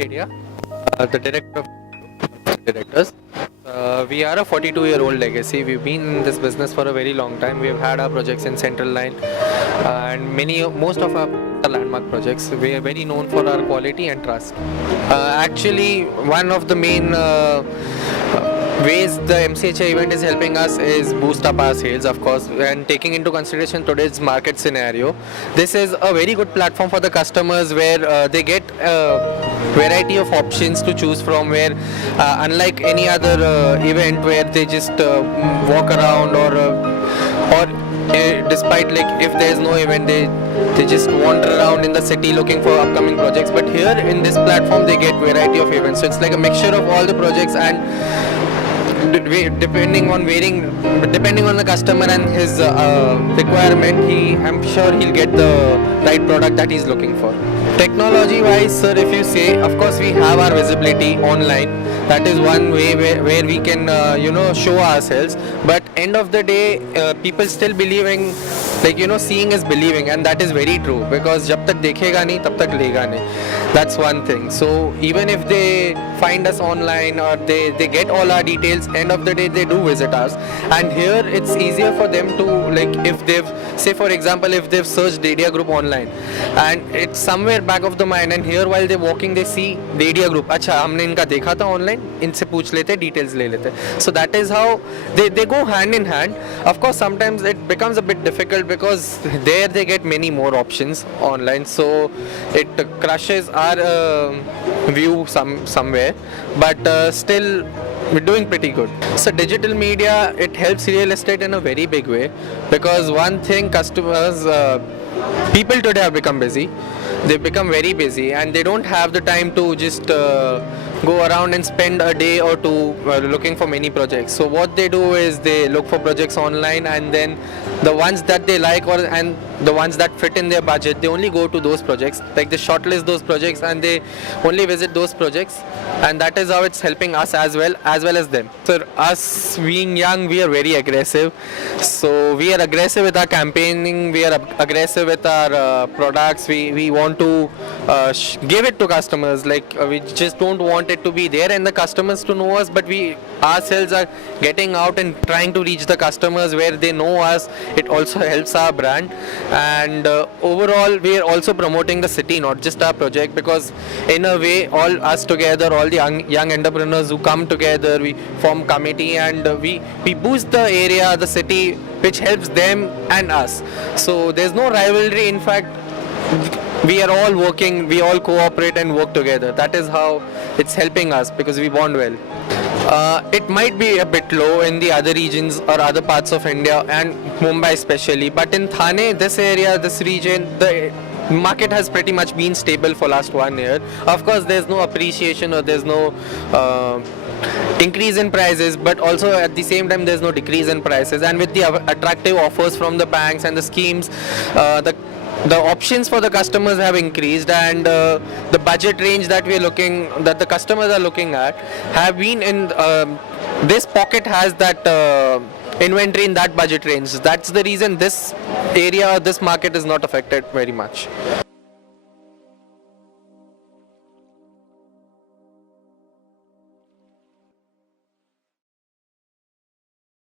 Dedia, the director of directors. We are a 42-year-old legacy. We've been in this business for a very long time. We've had our projects in Central Line, and most of our landmark projects. We are very known for our quality and trust. Actually, one of the main ways the MCHA event is helping us is boost up our sales, of course, and taking into consideration today's market scenario. This is a very good platform for the customers where they get a variety of options to choose from, where unlike any other event where they just walk around or despite like if there is no event, they just wander around in the city looking for upcoming projects. But here in this platform they get variety of events, so it's like a mixture of all the projects, and depending on the customer and his requirement, I'm sure he'll get the right product that he's looking for. Technology wise, sir, if you say, of course we have our visibility online. That is one way where we can show ourselves, but end of the day people still believing, like seeing is believing, and that is very true, because jab tak dekhega nahi tab tak lega nahi. That's one thing. So even if they find us online or they get all our details, end of the day they do visit us. And here it's easier for them to, like, if they've, say for example, if they've searched Dedia Group online and it's somewhere back of the mind, and here while they're walking they see Dedia Group, acha हमने इनका देखा था online, इनसे पूछ लेते, details ले लेते. So that is how they go hand in hand. Of course sometimes it becomes a bit difficult because there they get many more options online, so it crushes our view somewhere, but still we're doing pretty good. So digital media, it helps real estate in a very big way, because one thing, customers, people today have become busy. They've become very busy and they don't have the time to just go around and spend a day or two looking for many projects. So what they do is they look for projects online, and then the ones that they like and the ones that fit in their budget, they only go to those projects. Like they shortlist those projects and they only visit those projects, and that is how it's helping us as well as them. So us being young, we are very aggressive. So we are aggressive with our campaigning, we are aggressive with our products. We want to give it to customers. Like we just don't want it to be there and the customers to know us, but we ourselves are getting out and trying to reach the customers where they know us. It also helps our brand, and overall we are also promoting the city, not just our project, because in a way all us together, all the young entrepreneurs who come together, we form committee and we boost the area, the city, which helps them and us. So there's no rivalry. In fact, we are all working, we all cooperate and work together. That is how it's helping us, because we bond well. It might be a bit low in the other regions or other parts of India and Mumbai especially, but in Thane, this area, this region, the market has pretty much been stable for last 1 year. Of course there's no appreciation or there's no increase in prices, but also at the same time there's no decrease in prices, and with the attractive offers from the banks and the schemes, the options for the customers have increased, and the budget range that the customers are looking at have been in this pocket has that inventory in that budget range. That's the reason this area, this market is not affected very much.